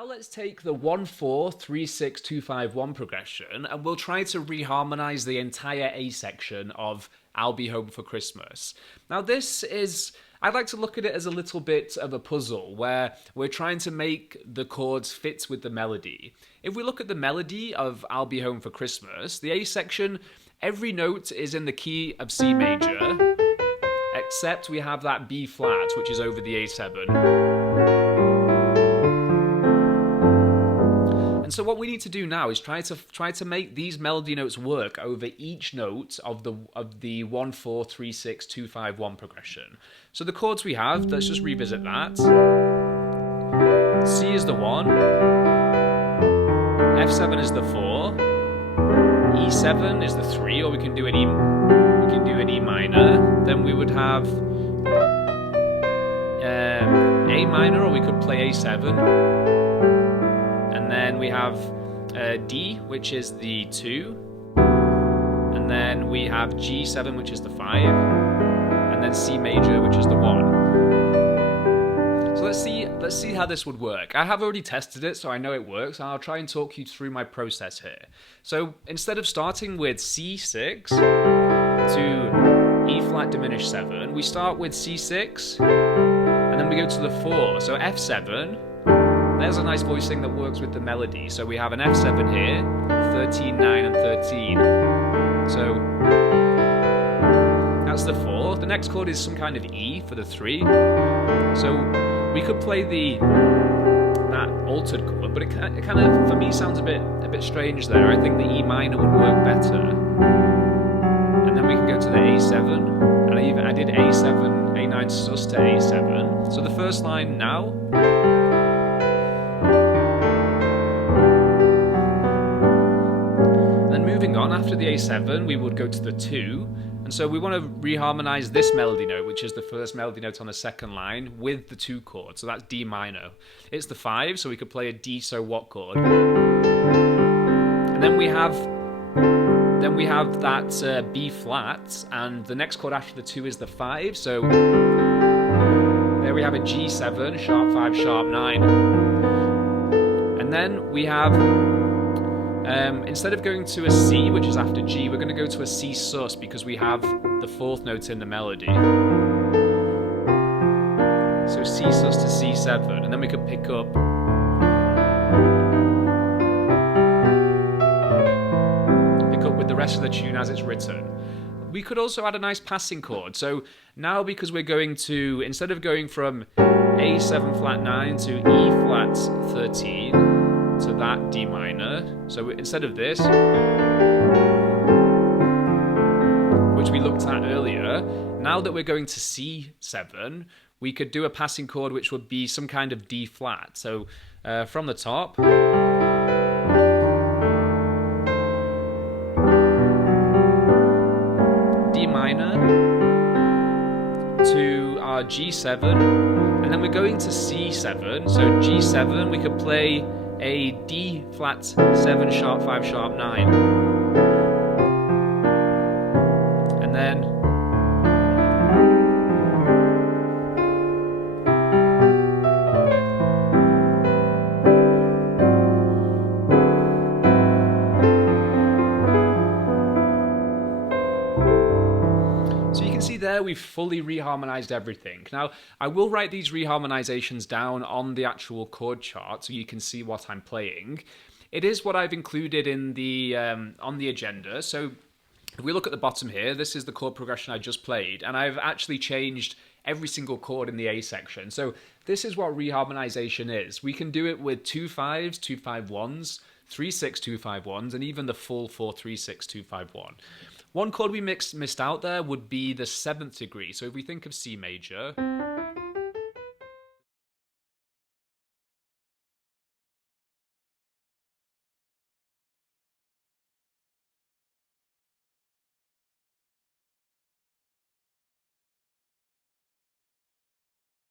Now let's take the 1-4-3-6-2-5-1 progression and we'll try to reharmonize the entire A section of I'll Be Home for Christmas. Now I'd like to look at it as a little bit of a puzzle where we're trying to make the chords fit with the melody. If we look at the melody of I'll Be Home for Christmas, the A section, every note is in the key of C major, except we have that B flat, which is over the A7. And so what we need to do now is try to make these melody notes work over each note of the 1-4-3-6-2-5-1 progression. So the chords we have, let's just revisit that. C is the 1, F7 is the 4, E7 is the 3, or we can do an E minor. Then we would have A minor, or we could play A7. And then we have D, which is the 2, and then we have G7, which is the 5, and then C major, which is the 1. So let's see how this would work. I have already tested it, so I know it works, and I'll try and talk you through my process here. So instead of starting with C6 to E flat diminished 7, we start with C6, and then we go to the 4. So F7. There's a nice voicing that works with the melody. So we have an F7 here, 13, 9, and 13. So that's the 4. The next chord is some kind of E for the 3. So we could play that altered chord, but it kind of, for me, sounds a bit strange there. I think the E minor would work better. And then we can go to the A7, and I did A7, A9 sus to A7. So the first line now. Moving on, after the A7, we would go to the 2, and so we want to reharmonize this melody note, which is the first melody note on the second line, with the 2 chord, so that's D minor. It's the 5, so we could play a D so what chord. And then we have that B flat, and the next chord after the 2 is the 5, so there we have a G7, sharp 5, sharp 9. And then we have instead of going to a C, which is after G, we're going to go to a C sus because we have the 4th note in the melody. So C sus to C7, and then we could pick up with the rest of the tune as it's written. We could also add a nice passing chord. So now, because we're going to, instead of going from A7 flat 9 to E flat 13, to that D minor. So instead of this, which we looked at earlier, now that we're going to C7, we could do a passing chord which would be some kind of D flat. So from the top, D minor to our G7, and then we're going to C7. So G7, we could play a D flat 7 sharp 5 sharp 9, and then there we've fully reharmonized everything. Now, I will write these reharmonizations down on the actual chord chart so you can see what I'm playing. It is what I've included in the on the agenda. So if we look at the bottom here, this is the chord progression I just played, and I've actually changed every single chord in the A section. So this is what reharmonization is. We can do it with 2-5s, 2-5-1s, 3-6 2-5-1s, and even the full 4-3-6 2-5-1. One chord we missed out there would be the 7th degree. So if we think of C major,